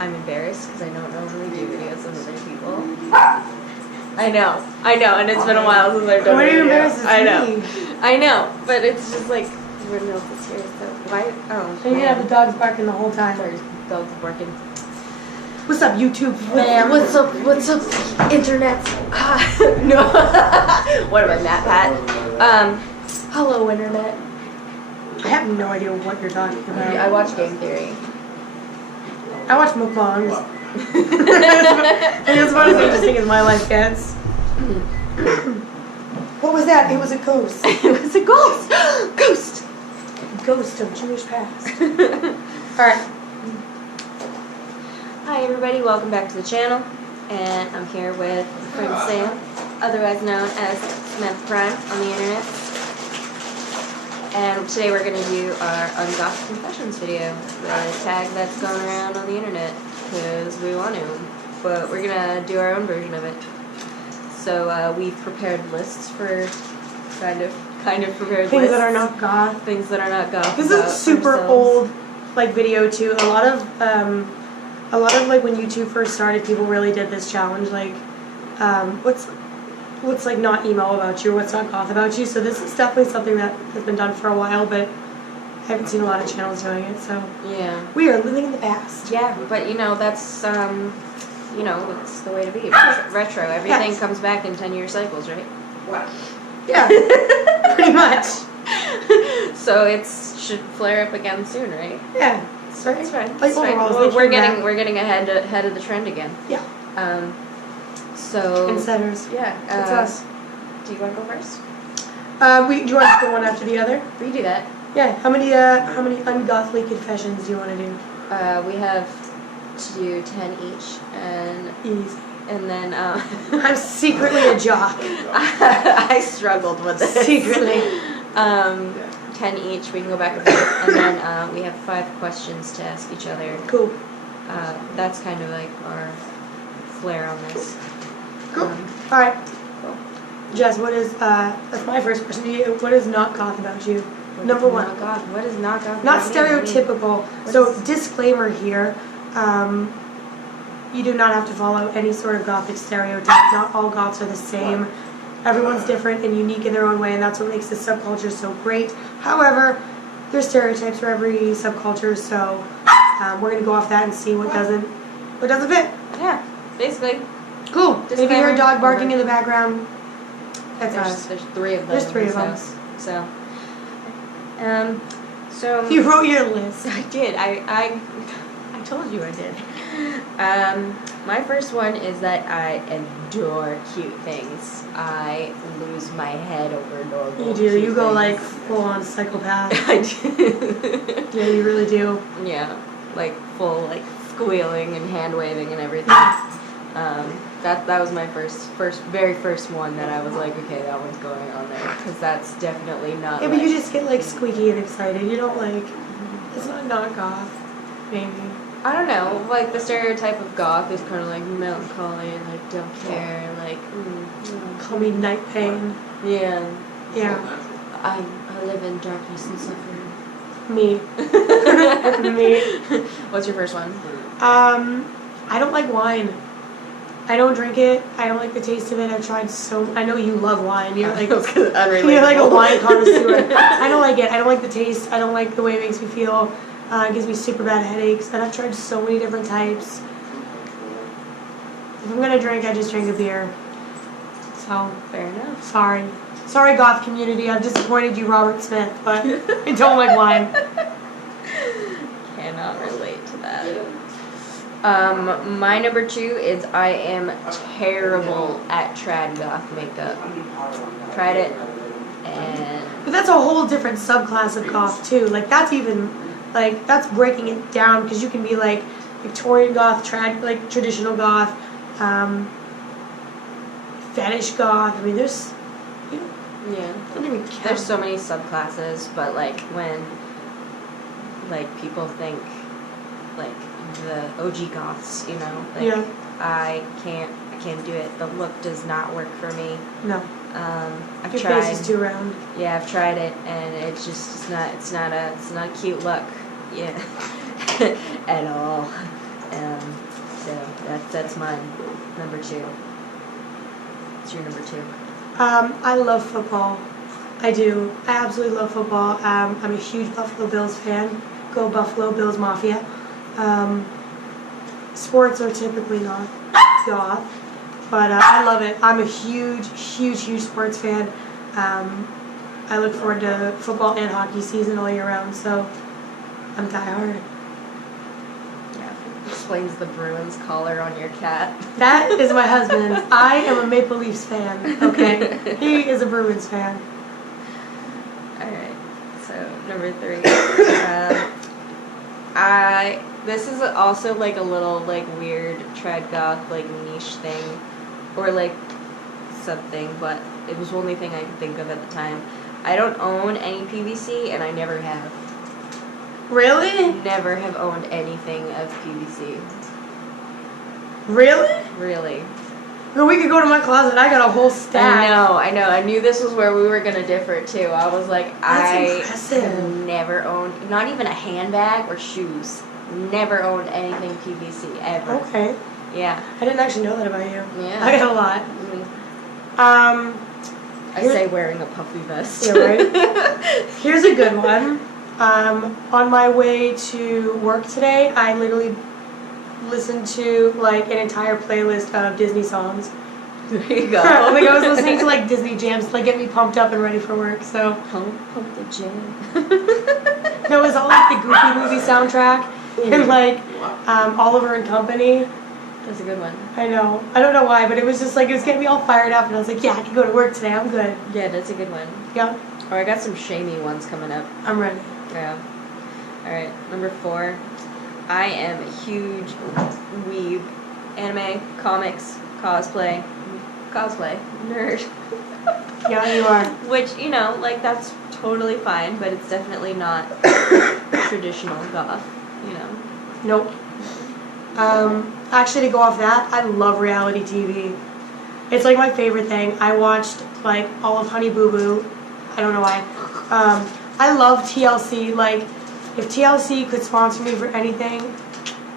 I'm embarrassed because I don't normally do videos with other people. I know, and it's been a while since I've done a video. What are you embarrassed? I know, but it's just like, we're milk is here, so why? Oh, so you can have the dogs barking the whole time. Sorry, dogs barking. What's up, YouTube fam? What's up, internet? No. What about that, Pat? Hello, internet. I have no idea what you're talking about. I watch Game Theory. I watch mukbangs. And it's about as interesting as my life gets. What was that? It was a ghost. It was a ghost. Ghost. Ghost of Jewish past. Alright. Hi everybody, welcome back to the channel. And I'm here with friend Sam, otherwise known as Samantha Prime on the internet. And today we're going to do our ungoth confessions video, the tag that's going around on the internet, because we want to. But we're going to do our own version of it. So we've prepared lists for kind of prepared Things lists. that are not goth. Things that are not goth. This is a super old video too. A lot of like when YouTube first started, people really did this challenge, like what's like not emo about you, or what's not goth about you. So this is definitely something that has been done for a while, but I haven't seen a lot of channels doing it. So yeah, we are living in the past. Yeah, but that's it's the way to be. Retro. Everything comes back in 10-year cycles, right? Wow. Yeah, pretty much. So it should flare up again soon, right? Yeah, it's fine. It's fine. We're getting ahead of the trend again. Yeah. So. Insiders. Yeah. It's us. Do you want to go first? Do you want to go one after the other? We can do that. Yeah. How many ungothly confessions do you want to do? We have to do 10 each, and easy. And then I'm secretly a jock. I struggled with this. Secretly. 10 each. We can go back and forth, and then we have 5 questions to ask each other. Cool. That's kind of like our flair on this. Cool. All right. Cool. Jess, what is that's my first question to you. What is not goth about you? Number one. Not goth. What is not goth? Not stereotypical. So disclaimer here. You do not have to follow any sort of gothic stereotype. Not all goths are the same. Everyone's different and unique in their own way, and that's what makes this subculture so great. However, there's stereotypes for every subculture, so we're gonna go off that and see what doesn't fit. Yeah, basically. Cool. If you hear a dog barking in the background, that's us. There's 3 of them. There's 3 of us. So. You wrote your list. I did. I told you I did. My first one is that I adore cute things. I lose my head over adorable. You do. You go like full on psychopath. I do. Yeah, you really do. Yeah, like full like squealing and hand waving and everything. That was my very first one that I was like, okay, that one's going on there, because that's definitely not. Yeah, but you just get like squeaky and excited. You don't like. It's not goth, maybe. I don't know, like the stereotype of goth is kind of like melancholy and like don't care, like call me night pain. Yeah. Yeah. I live in darkness and suffering. Me. Me. What's your first one? I don't like wine. I don't drink it. I don't like the taste of it. I've tried I know you love wine. You're like you're like a wine connoisseur. I don't like it. I don't like the taste. I don't like the way it makes me feel. It gives me super bad headaches, and I've tried so many different types. If I'm gonna drink, I just drink a beer. So, fair enough. Sorry, goth community. I've disappointed you, Robert Smith, but I don't like wine. Cannot relate to that. My number 2 is I am terrible at trad goth makeup. Tried it, But that's a whole different subclass of goth too. Like that's breaking it down, because you can be like Victorian goth, like traditional goth, fetish goth. I mean, there's there's so many subclasses, but like when like people think like the OG goths, like I can't do it. The look does not work for me. No. I've Your tried. face is too round. Yeah, I've tried it, and it's not a cute look. Yeah, at all. That's mine. Number 2. What's your number 2? I love football. I do. I absolutely love football. I'm a huge Buffalo Bills fan. Go Buffalo Bills Mafia. Sports are typically not goth, but I love it. I'm a huge sports fan. I look forward to football and hockey season all year round, so I'm diehard. Yeah. Explains the Bruins collar on your cat. That is my husband. I am a Maple Leafs fan, okay? He is a Bruins fan. Alright, so number 3. This is also like a little like weird trad goth like niche thing, or like something, but it was the only thing I could think of at the time. I don't own any PVC, and I never have. Really? Never have owned anything of PVC. Really? Really. Well, we could go to my closet. I got a whole stack. I know. I knew this was where we were gonna differ too. I was like, That's impressive. have never owned, not even a handbag or shoes. Never owned anything PVC ever. Okay. Yeah. I didn't actually know that about you. Yeah. I got a lot. I say wearing a puffy vest. Yeah, right? Here's a good one. On my way to work today, I literally listened to like an entire playlist of Disney songs. There you go. Like I was listening to like Disney jams to like get me pumped up and ready for work. So Pump the jam. no, it was all like the Goofy movie soundtrack and like Oliver and Company. That's a good one. I know. I don't know why, but it was just like it was getting me all fired up, and I was like, yeah, I can go to work today. I'm good. Yeah, that's a good one. Yeah. Or I got some shamey ones coming up. I'm ready. Yeah. Alright, number 4. I am a huge weeb. Anime, comics, cosplay, nerd. Yeah, you are. Which, you know, like that's totally fine, but it's definitely not traditional goth, you know. Nope. Actually, to go off that, I love reality TV. It's like my favorite thing. I watched like all of Honey Boo Boo. I don't know why. I love TLC. Like, if TLC could sponsor me for anything,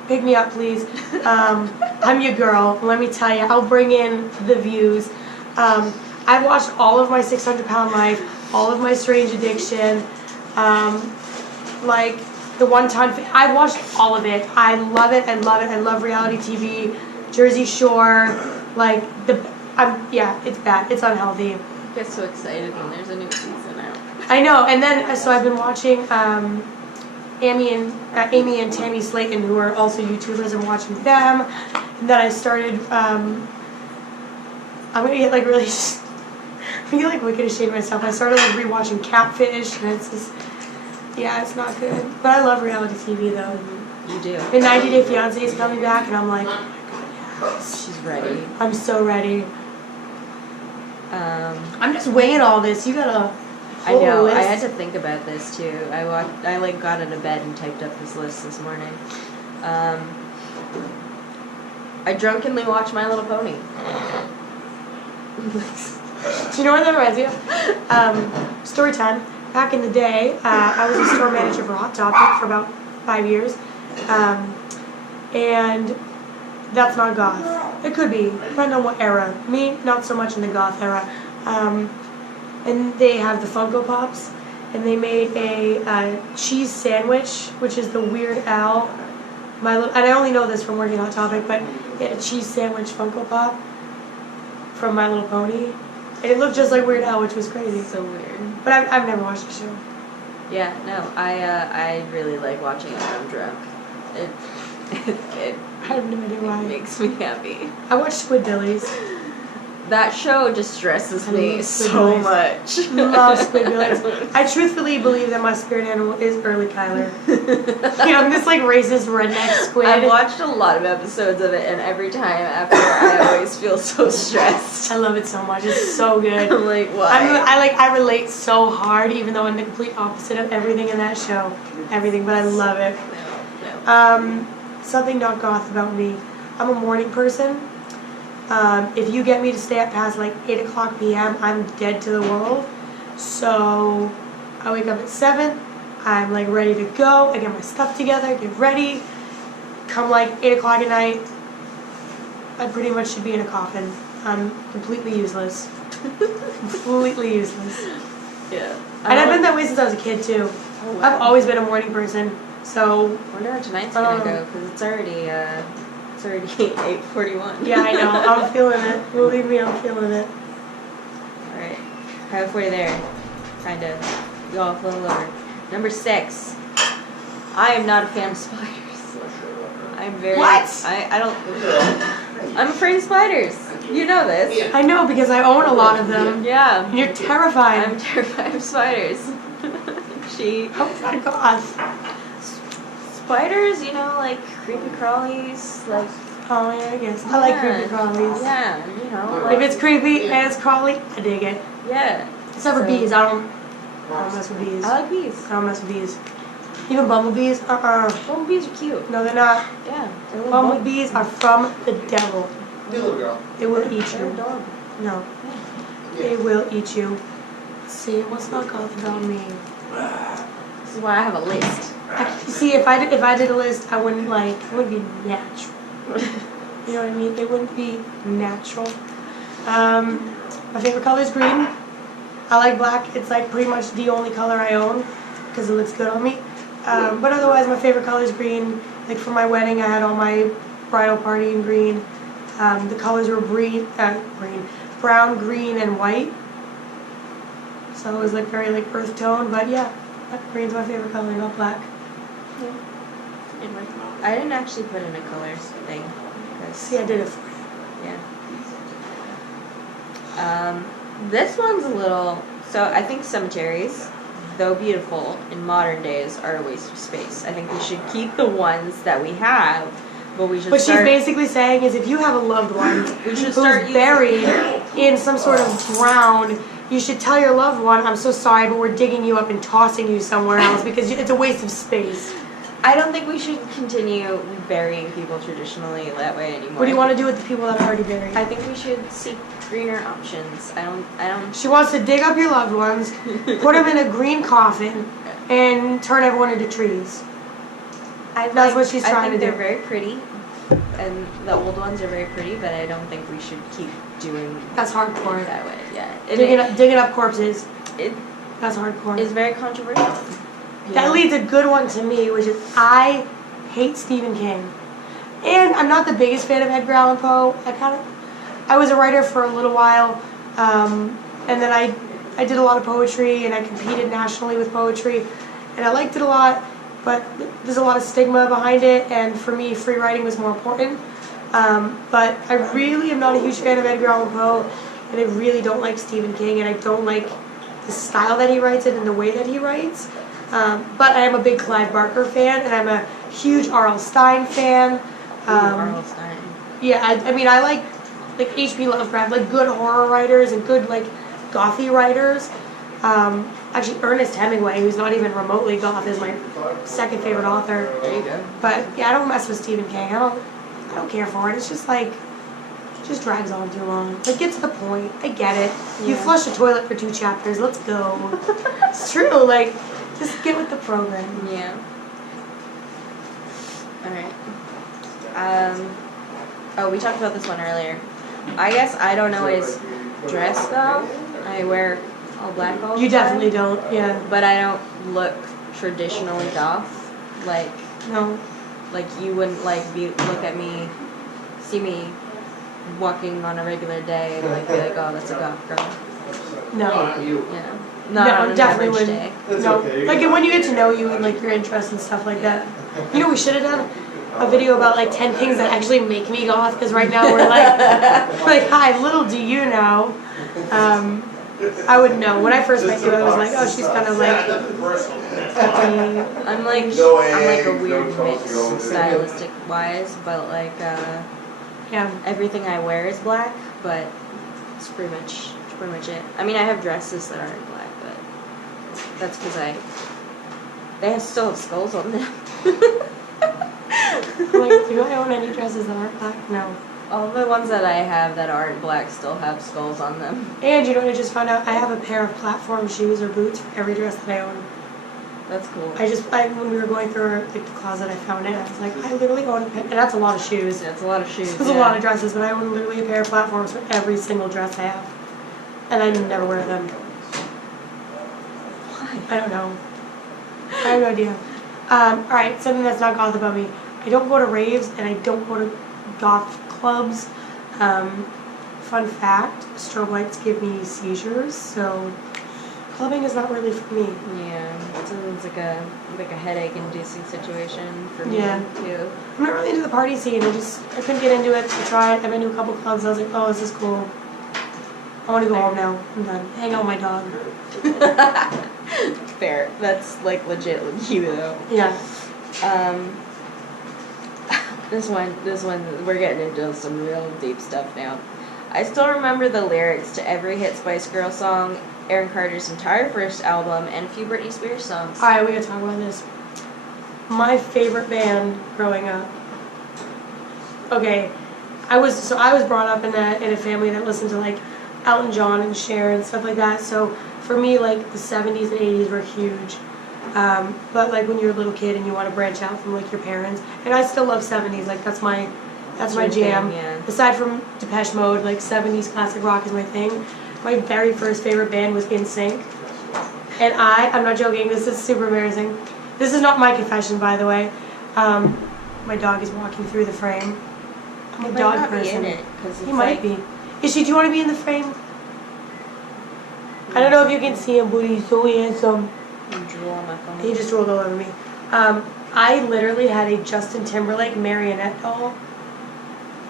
pick me up, please. I'm your girl. Let me tell you, I'll bring in the views. I've watched all of my 600-Pound Life, all of my Strange Addiction, like the I've watched all of it. I love it. I love it. I love reality TV, Jersey Shore, like yeah, it's bad. It's unhealthy. I get so excited when there's a new season out. I know. And then so I've been watching Amy and Tammy Slayton, who are also YouTubers, and watching them. And then I started. I'm gonna get like really. I'm gonna get like wicked ashamed of myself. I started like rewatching Catfish, and it's just. Yeah, it's not good. But I love reality TV though. You do. And 90 Day Fiancé is coming back, and I'm like, oh my god, yes. She's ready. I'm so ready. I'm just weighing all this. You got a I know. list. I had to think about this too. I like got out of bed and typed up this list this morning. I drunkenly watched My Little Pony. Do you know what that reminds me of? Story time. Back in the day, I was a store manager for Hot Topic for about 5 years. And that's not goth. It could be, depending on what era. Me, not so much in the goth era. And they have the Funko Pops. And they made a cheese sandwich, which is the Weird Al. And I only know this from working on Hot Topic, but they had a cheese sandwich Funko Pop from My Little Pony. And it looked just like Weird Al, which was crazy. So weird. But I've never watched the show. Yeah, no, I really like watching it when I'm drunk. It I have no idea why. makes me happy. I watched Squidbillies. That show just stresses me love so Squidbillies. much. Love Squidbillies. I truthfully believe that my spirit animal is Early Kyler. I'm this like racist redneck squid. I've watched a lot of episodes of it, and every time after, I always feel so stressed. I love it so much. It's so good. I'm like, why? I relate so hard, even though I'm the complete opposite of everything in that show. Everything, but I love it. No. Something not goth about me. I'm a morning person. If you get me to stay up past like 8 o'clock p.m., I'm dead to the world. So I wake up at 7. I'm like ready to go. I get my stuff together, get ready. Come like 8 o'clock at night, I pretty much should be in a coffin. I'm completely useless. Completely useless. Yeah. And I've been that way since I was a kid too. Oh, wow. I've always been a morning person. So. I wonder how tonight's gonna go because it's already 8:41. Yeah, I know. I'm feeling it. Believe me, I'm feeling it. All right, halfway there, kind of. Go off a little over. Number 6. I am not a fan of spiders. I'm very. What? I don't. I'm afraid of spiders. You know this. I know because I own a lot of them. Yeah. And you're terrified. I'm terrified of spiders. How is that goth? Spiders, you know, like creepy crawlies, like. Oh yeah, I guess. I like creepy crawlies. Yeah, you know. Like, If it's creepy and it's crawly, I dig it. yeah. Except for bees, I don't mess with bees. I like bees. I don't mess with bees. Even bumblebees, Bumblebees are cute. No, they're not. Yeah. They're little Bumblebees are from the devil. Little girl. They will eat They're you. adorable. No. They will eat you. Let's see, what's not goth about me? This is why I have a list. See, if I did a list, it wouldn't be natural. You know what I mean? It wouldn't be natural. My favorite color is green. I like black. It's like pretty much the only color I own because it looks good on me. But otherwise, my favorite color is green. Like for my wedding, I had all my bridal party in green. The colors were brown, green, and white. So it was like very like earth tone. But yeah, green's my favorite color, not black. Yeah. I didn't actually put in a color thing. See, I did it for you. Yeah. This one's a little. So I think cemeteries, though beautiful in modern days, are a waste of space. I think we should keep the ones that we have, but we should. What she's basically saying is, if you have a loved one who's buried in some sort of ground, you should tell your loved one, "I'm so sorry, but we're digging you up and tossing you somewhere else because it's a waste of space." I don't think we should continue burying people traditionally that way anymore. What do you want to do with the people that are already buried? I think we should seek greener options. I don't. She wants to dig up your loved ones, put them in a green coffin, and turn everyone into trees. That's what she's trying to do. They're very pretty, and the old ones are very pretty, but I don't think we should keep doing. That's hardcore. That way, yeah. Digging up corpses. That's hardcore. It's very controversial. That leads a good one to me, which is I hate Stephen King. And I'm not the biggest fan of Edgar Allan Poe. I was a writer for a little while, and then I did a lot of poetry, and I competed nationally with poetry, and I liked it a lot, but there's a lot of stigma behind it, and for me, free writing was more important. But I really am not a huge fan of Edgar Allan Poe, and I really don't like Stephen King, and I don't like the style that he writes it and the way that he writes. But I am a big Clive Barker fan, and I'm a huge R.L. Stine fan. R.L. Stine. Yeah, I mean, I like H.P. Lovecraft, like good horror writers and good like gothy writers. Actually, Ernest Hemingway, who's not even remotely goth, is my second favorite author. There you go. But yeah, I don't mess with Stephen King. I don't care for it. It's just like. Just drags on too long. Like, get to the point. I get it. Yeah. You flush a toilet for 2 chapters. Let's go. It's true. Like, just get with the program. Yeah. Alright. Oh, we talked about this one earlier. I guess I don't always dress though. I wear all black all the time. You definitely don't, yeah. But I don't look traditionally goth. Like, no. Like, you wouldn't, like, look at me, see me walking on a regular day and like be like, oh, that's a goth girl. No. Yeah. Not on an definitely average wouldn't. day. No. Like, and when you get to know you and like your interests and stuff like that. You know, we should have done a video about like 10 things that actually make me goth, because right now we're like hi, little do you know. I would know. When I first met you, I was like, oh, she's kind of like. I'm like a weird mix stylistic wise, but like yeah. Everything I wear is black, but it's pretty much it. I mean, I have dresses that aren't black, but that's because they still have skulls on them. Like, do I own any dresses that aren't black? No. All the ones that I have that aren't black still have skulls on them. And you know what I just found out? I have a pair of platform shoes or boots for every dress that I own. That's cool. When we were going through like the closet, I found it. I was like, I literally own a pair, and that's a lot of shoes. That's a lot of shoes. That's a lot of dresses, but I own literally a pair of platforms for every single dress I have, and I never wear them. Why? I don't know. I have no idea. All right, something that's not goth about me. I don't go to raves, and I don't go to goth clubs. Fun fact: strobe lights give me seizures, so clubbing is not really for me. Yeah, it sounds like a headache-inducing situation for me too. I'm not really into the party scene. I couldn't get into it. I tried. I've been to a couple clubs. I was like, oh, this is cool. I want to go home now. I'm done. Hang out with my dog. Fair. That's like legit you though. Yeah. This one, we're getting into some real deep stuff now. I still remember the lyrics to every hit Spice Girls song, Aaron Carter's entire first album, and a few Britney Spears songs. Alright, we gotta talk about this. My favorite band growing up. Okay, I was brought up in a family that listened to like Elton John and Cher and stuff like that. So for me, like the 70s and 80s were huge. But like when you're a little kid and you want to branch out from like your parents, and I still love 70s. Like that's my jam. Thing, yeah. Aside from Depeche Mode, like 70s classic rock is my thing. My very first favorite band was NSYNC. And I'm not joking, this is super embarrassing. This is not my confession, by the way. My dog is walking through the frame. I'm a dog person. Be in it, 'cause it's He might be. Do you want to be in the frame? I don't know if you can see him, but he's so handsome. Drool on my phone. He just drooled all over me. I literally had a Justin Timberlake marionette doll.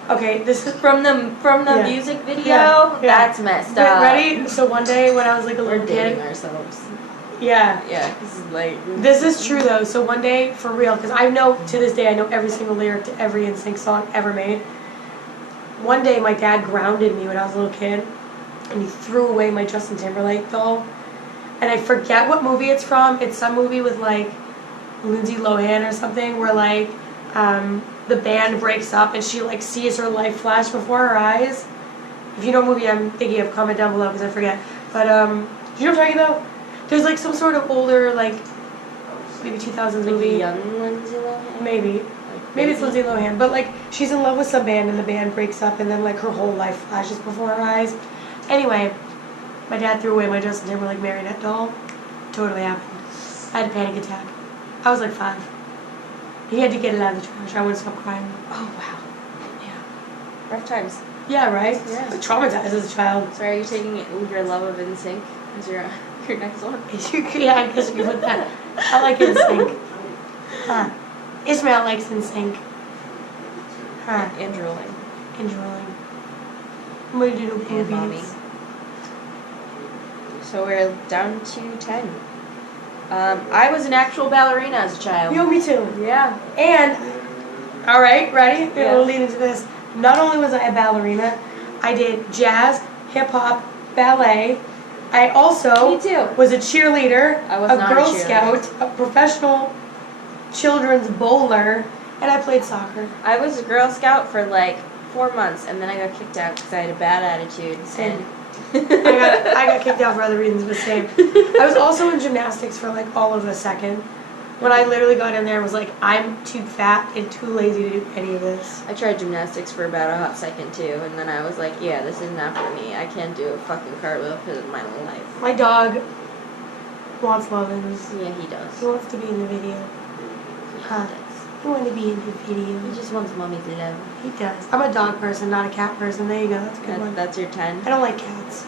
Okay, this is from the music video. Yeah. That's messed up. Ready? So one day when I was like a little We're kid. dating ourselves. Yeah. Yeah. This is like. This is true though. So one day, for real, because I know to this day I know every single lyric to every NSYNC song ever made. One day my dad grounded me when I was a little kid, and he threw away my Justin Timberlake doll. And I forget what movie it's from. It's some movie with like Lindsay Lohan or something where like the band breaks up and she like sees her life flash before her eyes. If you know what movie I'm thinking of, comment down below because I forget. But do you know what I'm talking about? There's like some sort of older like maybe 2000s movie. Young Lindsay Lohan? Maybe. Maybe it's Lindsay Lohan. But like she's in love with some band and the band breaks up and then like her whole life flashes before her eyes. Anyway, my dad threw away my Justin Timberlake marionette doll. Totally happened. I had a panic attack. I was like 5. He had to get it out of the trash. I wouldn't stop crying. Oh wow. Yeah. Rough times. Yeah, right? Yeah. Like, traumatized as a child. So are you taking your love of NSYNC as your next one? Yeah, I guess you could put that. I like NSYNC. Huh. Ismail likes NSYNC. Huh. And drooling. And drooling. I'm gonna do the And mommy. boobies. So we're down to 10. I was an actual ballerina as a child. Yo, me too. Yeah. And, alright, ready? Yeah. We'll lead into this. Not only was I a ballerina, I did jazz, hip-hop, ballet. I also Me too. was a cheerleader, I was a not a Girl cheerleader. Scout, a professional children's bowler, and I played soccer. I was a Girl Scout for like 4 months, and then I got kicked out because I had a bad attitude. Same. I got kicked out for other reasons, but same. I was also in gymnastics for like all of a second. When I literally got in there and was like, I'm too fat and too lazy to do any of this. I tried gymnastics for about a hot second too, and then I was like, yeah, this is not for me. I can't do a fucking cartwheel because of my life. My dog wants lovins. Yeah, he does. He wants to be in the video. Huh. He wants to be in the video. He just wants mommy's love. He does. I'm a dog person, not a cat person. There you go. That's a good one. That's your 10. I don't like cats.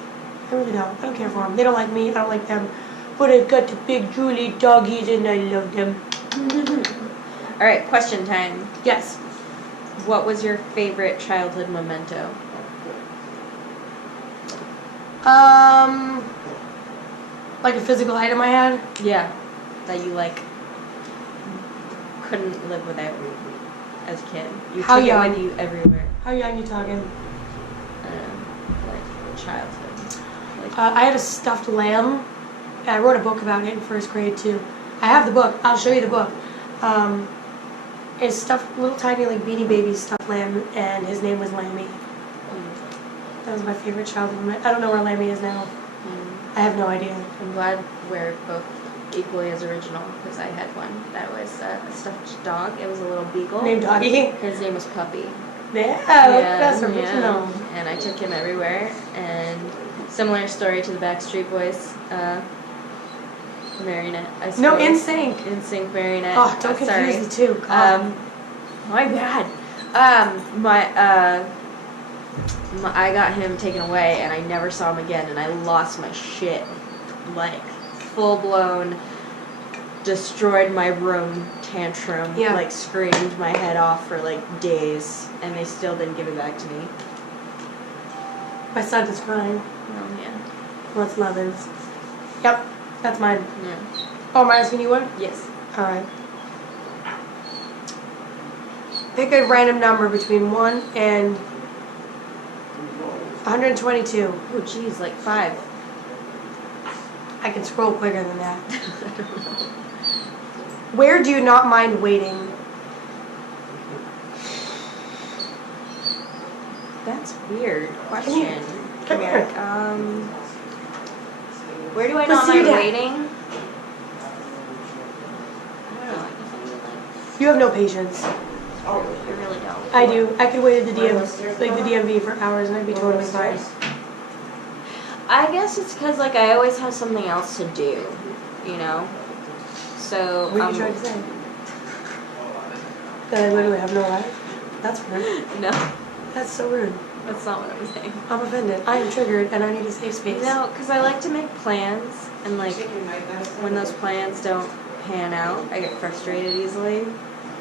I really don't. I don't care for them. They don't like me. I don't like them. But I've got the big Julie doggies and I love them. All right, question time. Yes. What was your favorite childhood memento? Like a physical item I had? Yeah, that you like couldn't live without as a kid. You How took young? it with you everywhere. How young you talking? Like childhood. Like, I had a stuffed lamb. And I wrote a book about it in first grade too. I have the book. I'll show you the book. It's stuffed, little tiny like Beanie Baby stuffed lamb, and his name was Lammy. That was my favorite childhood moment. I don't know where Lammy is now. I have no idea. I'm glad we're both equally as original because I had one that was a stuffed dog. It was a little beagle. Named Doggy? His name was Puppy. Yeah, that's original. And I took him everywhere. And similar story to the Backstreet Boys. Marionette, I suppose. No, NSYNC. NSYNC Marionette. Oh, don't confuse the two. God. My bad. I got him taken away, and I never saw him again, and I lost my shit. Like, full-blown, destroyed my room tantrum. Yeah. Like, screamed my head off for, like, days, and they still didn't give it back to me. My son is crying. Oh, yeah. What's Levin's? Yep, that's mine. Yeah. Oh, am I asking you one? Yes. Alright. Pick a random number between 1 and 122. Oh, geez, like 5. I can scroll quicker than that. Where do you not mind waiting? That's weird question. Come here. Where do I Let's not see your mind dad. waiting? I don't know. I guess I would You have no patience. I really don't. I do. I could wait at the DMV for hours and I'd be totally fine. I guess it's because like I always have something else to do, you know. So. What are you trying to say? That I literally have no life? That's rude. No, That's so rude. that's not what I'm saying. I'm offended. I am triggered and I need a safe space. No, because I like to make plans, and like when those plans don't pan out, I get frustrated easily.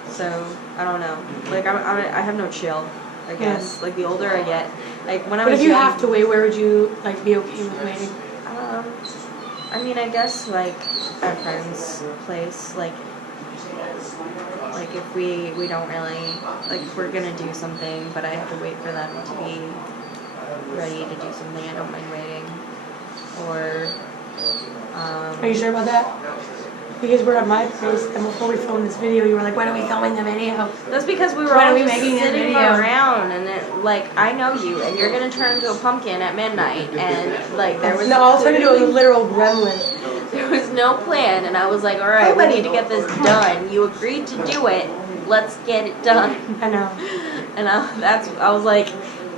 So I don't know. Like I have no chill. I guess like the older I get, like when I But was if you young, have to wait, where would you like be okay with waiting? I mean, I guess like at a friend's place, like if we don't really like if we're gonna do something, but I have to wait for them to be ready to do something. I don't mind waiting. Or Are you sure about that? Because we're at my place, and before we filmed this video, you were like, "When are we filming the video?" that's because we were Why are all we just making a sitting video? around, and it, like I know you, and you're gonna turn into a pumpkin at midnight, and like there was No, I'll turn into a literal gremlin. there was no plan, and I was like, all right, we need to get this done. You agreed to do it. Let's get it done. I know. And I was like,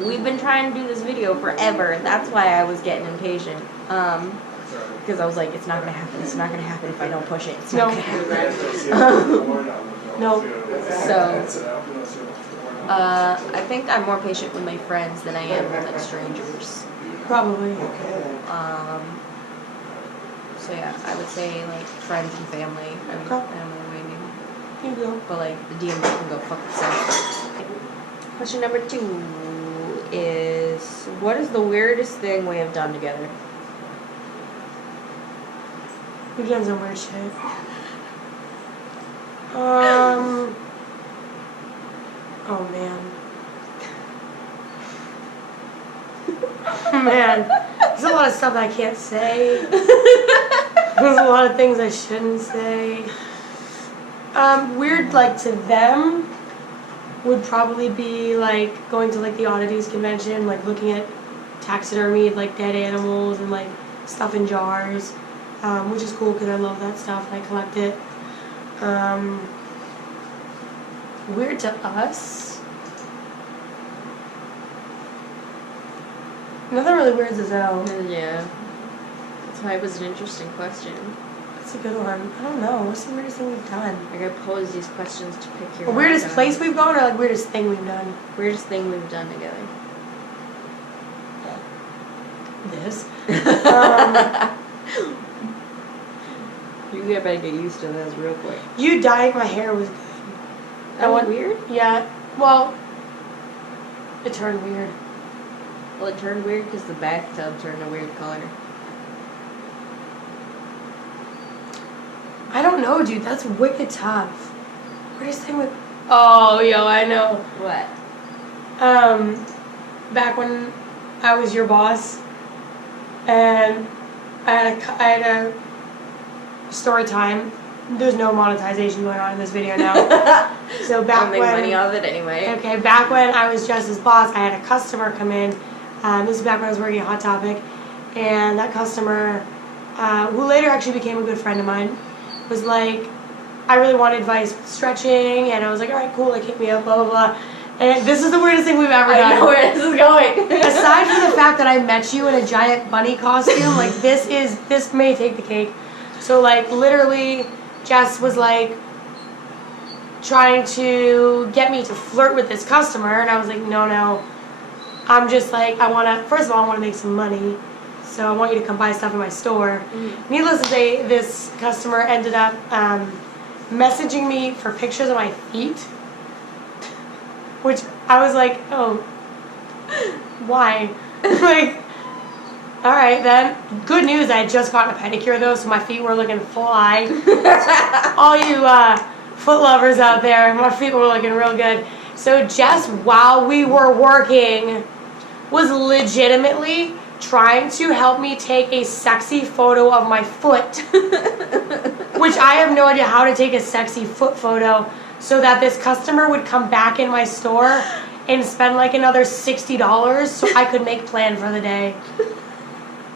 we've been trying to do this video forever. That's why I was getting impatient. Because I was like, it's not gonna happen. It's not gonna happen if I don't push it. It's not gonna happen. No. So, I think I'm more patient with my friends than I am with like strangers. Probably. So yeah, I would say like friends and family. I'm waiting. You go. But like the DMV can go fuck itself. Question number 2 is, what is the weirdest thing we have done together? We've done some weird shit. Oh man. Man, there's a lot of stuff I can't say. There's a lot of things I shouldn't say. Weird, like, to them would probably be, like, going to, like, the oddities convention, like, looking at taxidermied, like, dead animals and, like, stuff in jars, which is cool because I love that stuff and I collect it. Weird to us? Nothing really weird to Zoe. Yeah. That's why it was an interesting question. That's a good one. I don't know. What's the weirdest thing we've done? Like I pose these questions to pick your Weirdest mind place on. we've gone or like weirdest thing we've done? Weirdest thing we've done together. This. You better get used to this real quick. You dyeing my hair was good. That was weird? Yeah. Well, it turned weird. Well, it turned weird because the bathtub turned a weird color. I don't know, dude. That's wicked tough. Weirdest thing with... Oh, yo, I know. What? Back when I was your boss, and I had a story time. There's no monetization going on in this video now. So back I'll make money off it anyway. Okay, back when I was just his boss, I had a customer come in. This is back when I was working at Hot Topic, and that customer who later actually became a good friend of mine, was like, I really wanted advice with stretching, and I was like, all right, cool, like hit me up, blah, blah, blah. And this is the weirdest thing we've ever done. I know where this is going. Aside from the fact that I met you in a giant bunny costume, like this may take the cake. So like literally Jess was like trying to get me to flirt with this customer, and I was like, no. I'm just like, first of all, I want to make some money. So I want you to come buy stuff in my store. Mm-hmm. Needless to say, this customer ended up messaging me for pictures of my feet. Which I was like, oh, why? Like, all right then. Good news, I had just gotten a pedicure though, so my feet were looking fly. All you foot lovers out there, my feet were looking real good. So Jess, while we were working, was legitimately trying to help me take a sexy photo of my foot. Which I have no idea how to take a sexy foot photo, so that this customer would come back in my store and spend like another $60 so I could make plan for the day.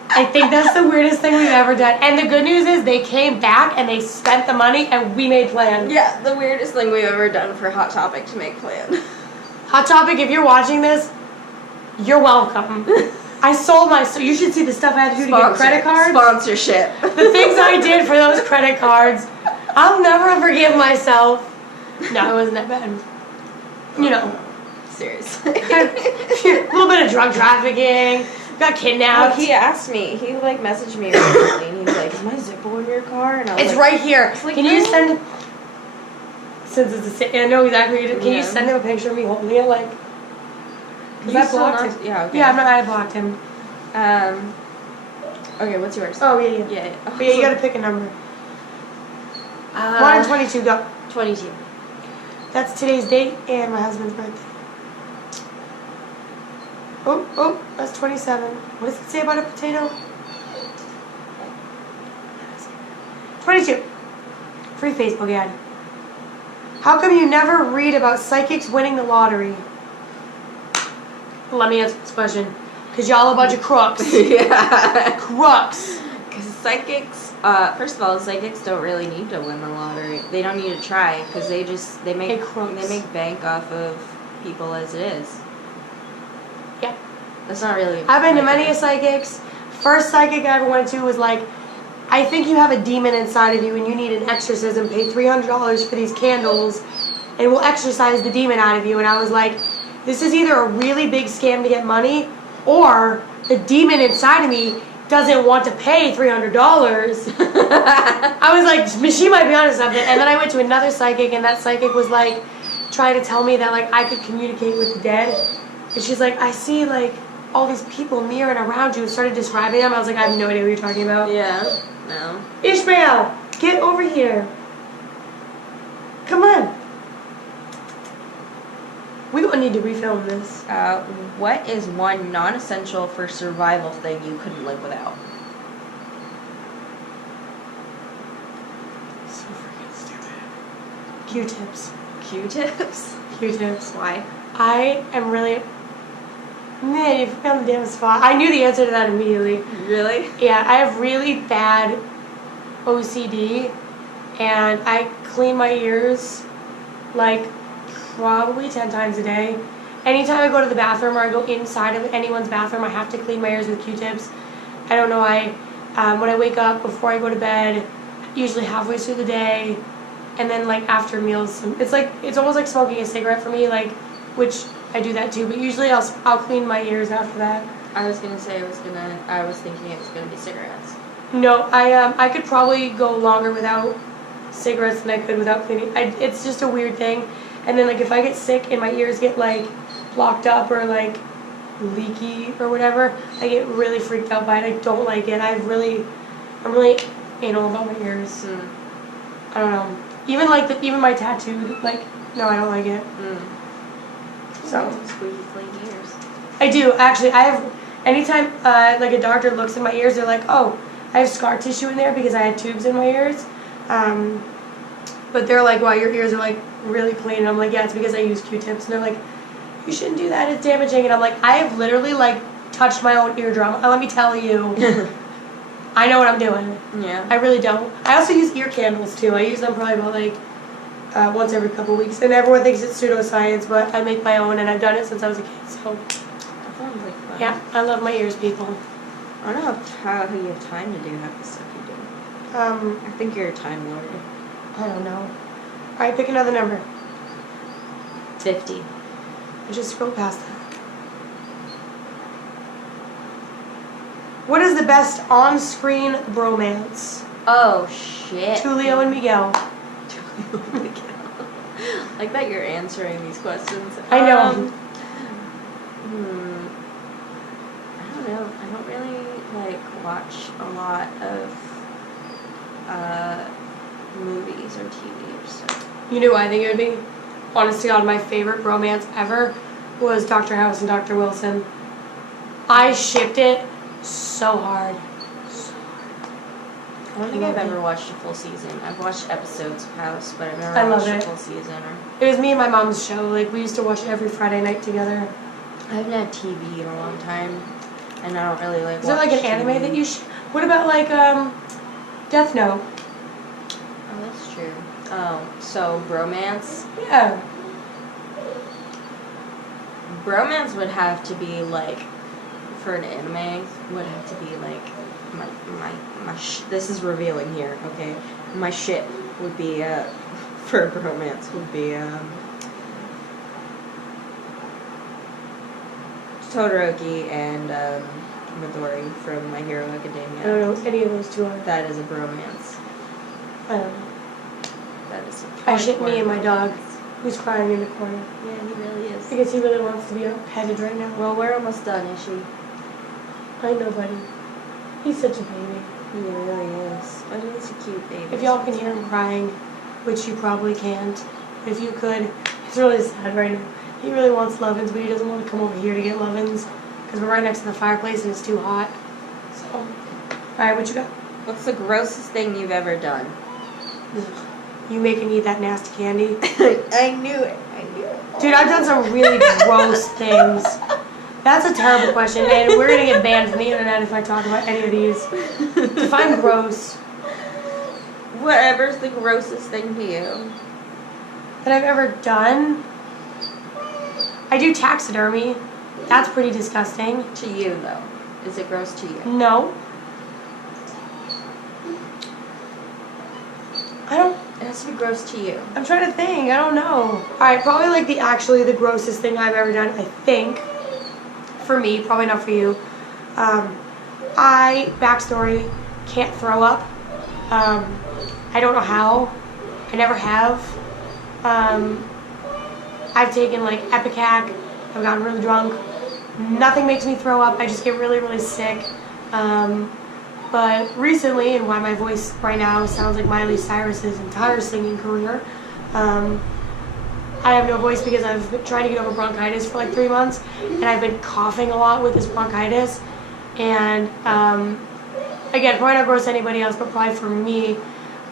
I think that's the weirdest thing we've ever done. And the good news is they came back and they spent the money and we made plan. Yeah, the weirdest thing we've ever done for Hot Topic to make plan. Hot Topic, if you're watching this, you're welcome. I sold you should see the stuff I had to do to get credit cards. Sponsorship. The things I did for those credit cards, I'll never forgive myself. No, it wasn't that bad. You know. Seriously. A little bit of drug trafficking. Got kidnapped. He asked me. He like messaged me recently, and he's like, "Is my Zippo in your car?" And I was it's like, right here. Like, can you send? Since it's I know exactly. Can you send him a picture of me holding it, like? Because I blocked him. Yeah. Okay. Yeah, I blocked him. Okay, what's yours? Oh yeah. Yeah. But yeah, you gotta pick a number. 1 and 22. Go. 22. That's today's date and my husband's birthday. Oh, that's 27. What does it say about a potato? 22. Free Facebook ad. How come you never read about psychics winning the lottery? Let me answer this question. Because y'all a bunch of crooks. Yeah. Crooks. Because psychics, first of all, psychics don't really need to win the lottery. They don't need to try because they make bank off of people as it is. Yeah. That's not really. I've been to many psychics. First psychic I ever went to was like, I think you have a demon inside of you and you need an exorcism. Pay $300 for these candles and we'll exorcise the demon out of you. And I was like, this is either a really big scam to get money or the demon inside of me doesn't want to pay $300. I was like, she might be onto something. And then I went to another psychic, and that psychic was like trying to tell me that like I could communicate with the dead. And she's like, I see like all these people near and around you, and started describing them. I was like, I have no idea what you're talking about. Yeah. No. Ishmael, get over here. Come on. We don't need to refilm this. What is one non-essential for survival thing you couldn't live without? So freaking stupid. Q-tips. Q-tips? Q-tips. Why? I am really... Man, you put me on the damn spot. I knew the answer to that immediately. Really? Yeah, I have really bad OCD, and I clean my ears, like, probably 10 times a day. Anytime I go to the bathroom or I go inside of anyone's bathroom, I have to clean my ears with Q-tips. I don't know why. When I wake up, before I go to bed, usually halfway through the day, and then like after meals, it's almost like smoking a cigarette for me, like, which I do that too. But usually I'll clean my ears after that. I was thinking it was gonna be cigarettes. No, I could probably go longer without cigarettes than I could without cleaning. It's just a weird thing. And then like if I get sick and my ears get like blocked up or like leaky or whatever, I get really freaked out by it. I don't like it. I'm really anal about my ears. I don't know. Even my tattoo, like, no, I don't like it. So squeaky clean ears. I do actually. I have anytime like a doctor looks in my ears, they're like, oh, I have scar tissue in there because I had tubes in my ears. But they're like, wow, your ears are like really clean. And I'm like, yeah, it's because I use Q-tips. And they're like, you shouldn't do that, it's damaging. And I'm like, I have literally like touched my own eardrum. Let me tell you. I know what I'm doing. Yeah. I really don't. I also use ear candles too. I use them probably about like once every couple weeks. And everyone thinks it's pseudoscience, but I make my own and I've done it since I was a kid. So That sounds like fun. yeah, I love my ears, people. I don't know how you have time to do half the stuff you do. I think you're a time lord. I don't know. Alright, pick another number. 50. I just scroll past that. What is the best on-screen bromance? Oh, shit. Tulio and Miguel. Like that you're answering these questions. I know. I don't know. I don't really like watch a lot of movies or TV or stuff. You knew I think it would be? Honest to God, my favorite bromance ever was Dr. House and Dr. Wilson. I shipped it so hard. I don't think I've ever watched a full season. I've watched episodes of House, but I've never watched a full season. It was me and my mom's show. Like, we used to watch it every Friday night together. I haven't had TV in a long time, and I don't really like. Is there like an anime that you what about like Death Note? Oh, that's true. Oh, so bromance? Yeah. Bromance would have to be like, for an anime, would have to be like this is revealing here, okay? My shit would be for bromance would be Todoroki and Midori from My Hero Academia. I don't know any of those two are. That is a bromance. I don't know. That is. I ship me and my dog, who's crying in the corner. Yeah, he really is. Because he really wants to be petted right now. Well, we're almost done, is she? I know, buddy. He's such a baby. He really is. But he's a cute baby. If y'all can hear him crying, which you probably can't, if you could, it's really sad right now. He really wants lovin's, but he doesn't want to come over here to get lovin's because we're right next to the fireplace and it's too hot. So, alright, what you got? What's the grossest thing you've ever done? You making me eat that nasty candy? I knew it. I knew it. Dude, I've done some really gross things. That's a terrible question, and we're going to get banned from the internet if I talk about any of these. Define gross. Whatever's the grossest thing to you. That I've ever done? I do taxidermy. That's pretty disgusting. To you, though. Is it gross to you? No. I don't... It has to be gross to you. I'm trying to think. I don't know. Alright, probably like the grossest thing I've ever done, I think. For me, probably not for you. Backstory, can't throw up. I don't know how. I never have. I've taken like Epicac. I've gotten really drunk. Nothing makes me throw up. I just get really, really sick. But recently, and why my voice right now sounds like Miley Cyrus's entire singing career, I have no voice because I've been trying to get over bronchitis for like 3 months, and I've been coughing a lot with this bronchitis. And again, probably not gross to anybody else, but probably for me,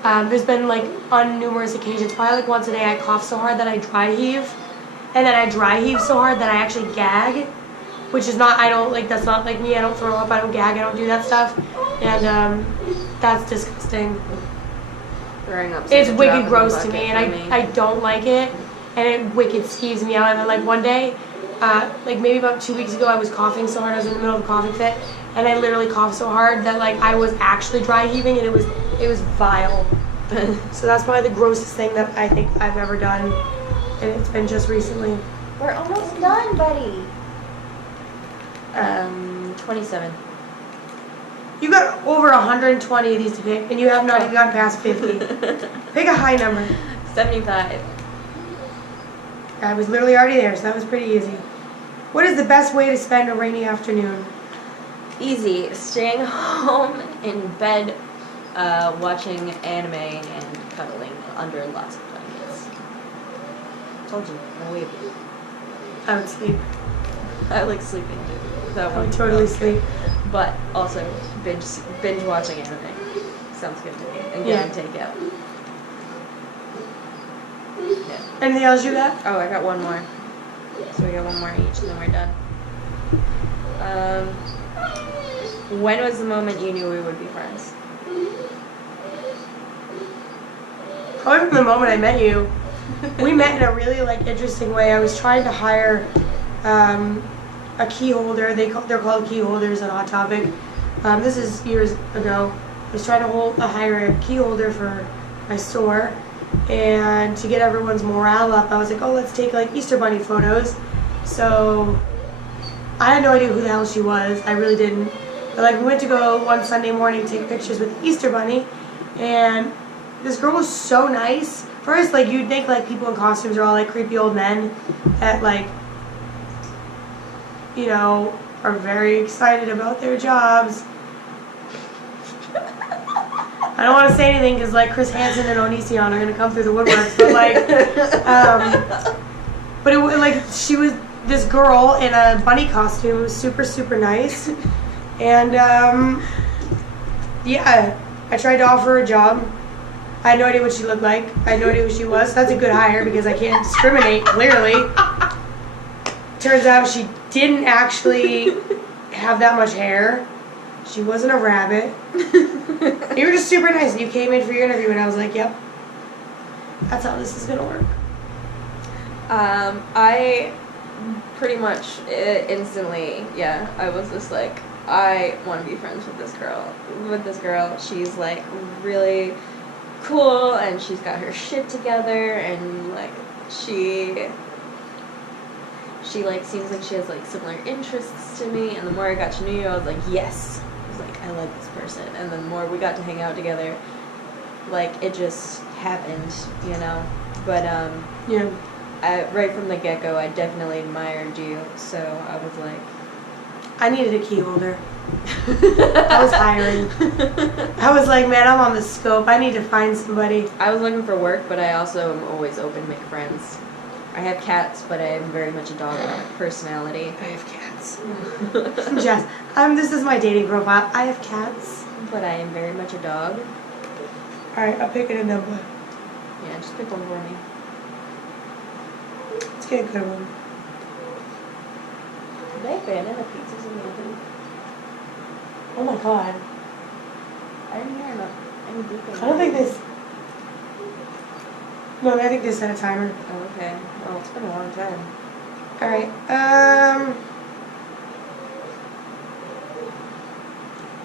there's been like on numerous occasions, probably like once a day, I cough so hard that I dry heave, and then I dry heave so hard that I actually gag, which is not, that's not like me. I don't throw up, I don't gag, I don't do that stuff, and that's disgusting. Throwing up. It's wicked gross to me, and I don't like it, and it wicked skeeves me out. And then like one day, like maybe about 2 weeks ago, I was coughing so hard, I was in the middle of a coughing fit, and I literally coughed so hard that like I was actually dry heaving, and it was vile. So that's probably the grossest thing that I think I've ever done, and it's been just recently. We're almost done, buddy. 27. You got over 120 of these to pick, and you have not even gotten past 50. Pick a high number. 75. I was literally already there, so that was pretty easy. What is the best way to spend a rainy afternoon? Easy. Staying home in bed, watching anime and cuddling under lots of blankets. Told you. I'm weird. I would sleep. I like sleeping too. That I one. would totally sleep. But also binge watching anime. Sounds good to me. And getting takeout. Yeah. Anything else you got? Oh, I got one more. So we got one more each and then we're done. When was the moment you knew we would be friends? Probably from the moment I met you. We met in a really like interesting way. I was trying to hire a key holder. They're called key holders on Hot Topic. This is years ago. I was trying to hire a key holder for my store, and to get everyone's morale up, I was like, oh, let's take like Easter Bunny photos. So I had no idea who the hell she was. I really didn't. But like we went to go one Sunday morning take pictures with the Easter Bunny, and this girl was so nice. First, like you'd think like people in costumes are all like creepy old men that like, you know, are very excited about their jobs. I don't want to say anything because like Chris Hansen and Onision are gonna come through the woodworks, but like, but it like she was this girl in a bunny costume. It was super super nice, and yeah, I tried to offer her a job. I had no idea what she looked like. I had no idea who she was. That's a good hire because I can't discriminate clearly. Turns out she didn't actually have that much hair. She wasn't a rabbit. You were just super nice. You came in for your interview and I was like, yep, that's how this is going to work. I pretty much instantly, yeah, I was just like, I want to be friends with this girl. She's like really cool and she's got her shit together and like she like seems like she has like similar interests to me, and the more I got to know you I was like, yes. I was like, I like this person, and then the more we got to hang out together, like it just happened, you know. But yeah, right from the get-go I definitely admired you, so I was like, I needed a key holder. I was hiring. I was like, man, I'm on the scope. I need to find somebody. I was looking for work, but I also am always open to make friends. I have cats, but I am very much a dog personality. I have cats. Jess, this is my dating profile. I have cats. But I am very much a dog. Alright, I'll pick it a number. Yeah, just pick one for me. Let's get a good one. Did they abandon the pizzas in the oven? Oh my god. I didn't hear any beeping. I don't think this... No, I think they set a timer. Oh, okay. Well, it's been a long time. Alright,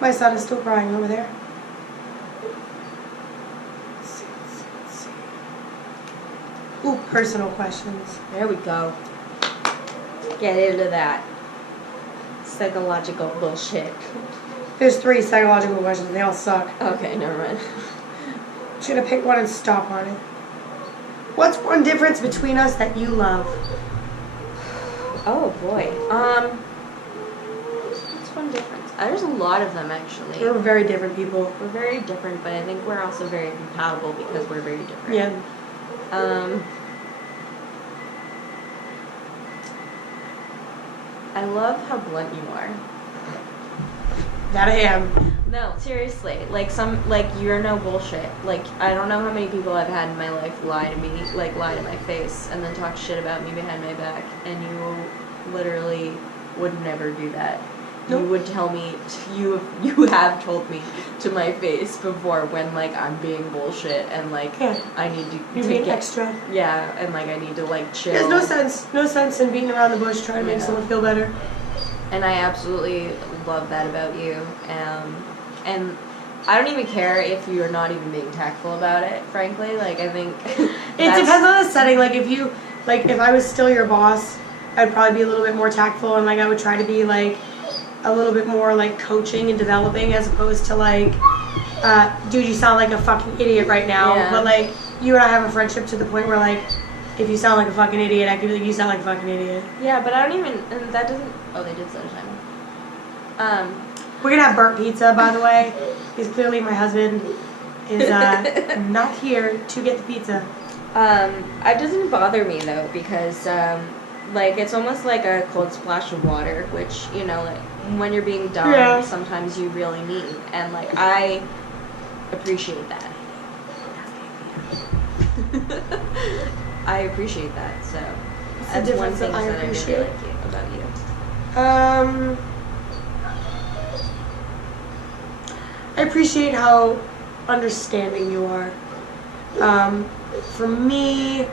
my son is still crying over there. Let's see. Ooh, personal questions. There we go. Get into that. Psychological bullshit. There's 3 psychological questions. They all suck. Okay, never mind. I'm just gonna pick one and stop on it. What's one difference between us that you love? Oh boy. What's one difference? There's a lot of them actually. We're very different people. We're very different, but I think we're also very compatible because we're very different. Yeah. I love how blunt you are. That I am. No, seriously. Like you're no bullshit. Like I don't know how many people I've had in my life lie to me, like lie to my face and then talk shit about me behind my back, and you literally would never do that. Nope. You would tell me, you have told me to my face before when like I'm being bullshit and like I need to You're being extra. Yeah, and like I need to like chill. There's no sense in beating around the bush trying to make someone feel better. And I absolutely love that about you. And I don't even care if you're not even being tactful about it, frankly. Like, I think it depends on the setting. Like, if I was still your boss, I'd probably be a little bit more tactful, and, like, I would try to be, like, a little bit more, like, coaching and developing as opposed to, like, dude, you sound like a fucking idiot right now. Yeah. But, like, you and I have a friendship to the point where, like, if you sound like a fucking idiot, I could be like, you sound like a fucking idiot. Yeah, but I don't even, and that doesn't, oh, they did set a timer. We're gonna have burnt pizza, by the way, because clearly my husband is not here to get the pizza. It doesn't bother me though, because like it's almost like a cold splash of water, which, you know, like when you're being dumb, sometimes you really need, and like I appreciate that. I appreciate that, so that's one thing that I really like about you. appreciate how understanding you are. For me,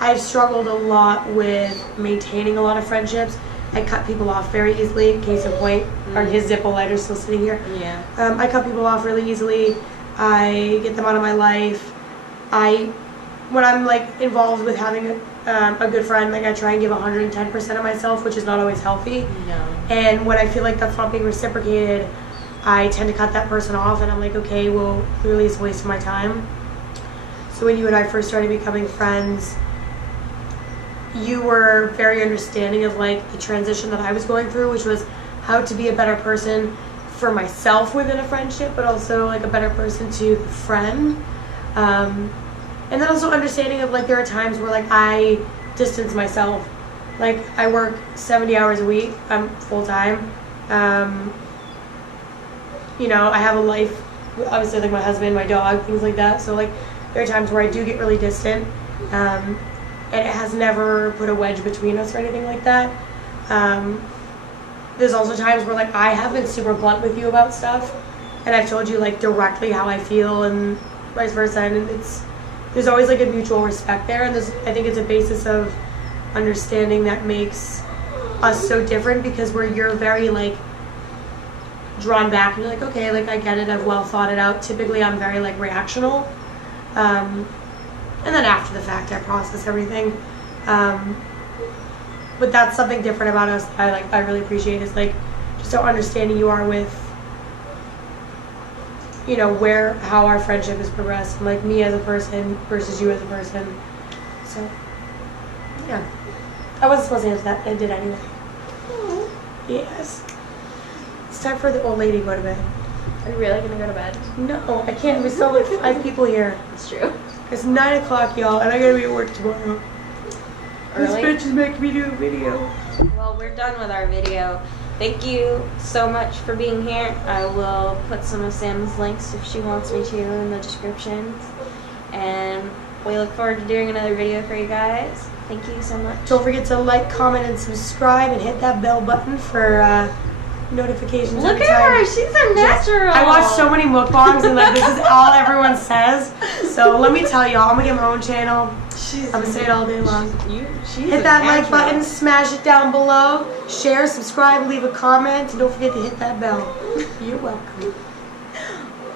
I've struggled a lot with maintaining a lot of friendships. I cut people off very easily. Case in point, are his Zippo lighters still sitting here? Yeah. I cut people off really easily. I get them out of my life. When I'm like involved with having a good friend, like I try and give 110% of myself, which is not always healthy. No. And when I feel like that's not being reciprocated, I tend to cut that person off, and I'm like, okay, well, clearly it's a waste of my time. So when you and I first started becoming friends, you were very understanding of like the transition that I was going through, which was how to be a better person for myself within a friendship, but also like a better person to the friend. And then also understanding of like there are times where like I distance myself. Like I work 70 hours a week. I'm full time. You know, I have a life, obviously like my husband, my dog, things like that. So like there are times where I do get really distant. And it has never put a wedge between us or anything like that. There's also times where like I have been super blunt with you about stuff, and I've told you like directly how I feel and vice versa, and there's always like a mutual respect there, and I think it's a basis of understanding that makes us so different, because where you're very like drawn back and you're like, okay, like I get it, I've well thought it out. Typically I'm very like reactional, and then after the fact I process everything. But that's something different about us that I really appreciate, is like just how understanding you are with, you know, how our friendship has progressed, and like me as a person versus you as a person. So yeah, I wasn't supposed to answer that, but I did anyway. Yes, it's time for the old lady to go to bed. Are you really gonna go to bed? No, I can't. We still have like 5 people here. It's true. It's 9 o'clock, y'all, and I gotta be at work tomorrow. Early? This bitch is making me do a video. Well, we're done with our video. Thank you so much for being here. I will put some of Sam's links, if she wants me to, in the descriptions. And we look forward to doing another video for you guys. Thank you so much. Don't forget to like, comment, and subscribe, and hit that bell button for notifications. Look at her, she's a natural. I watch so many mukbangs, and like this is all everyone says. So let me tell y'all, I'm gonna get my own channel. I'm gonna say it all day long. Hit that like button, smash it down below, share, subscribe, leave a comment, and don't forget to hit that bell. You're welcome.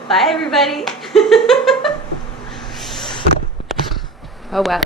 Bye, everybody. Oh, wow.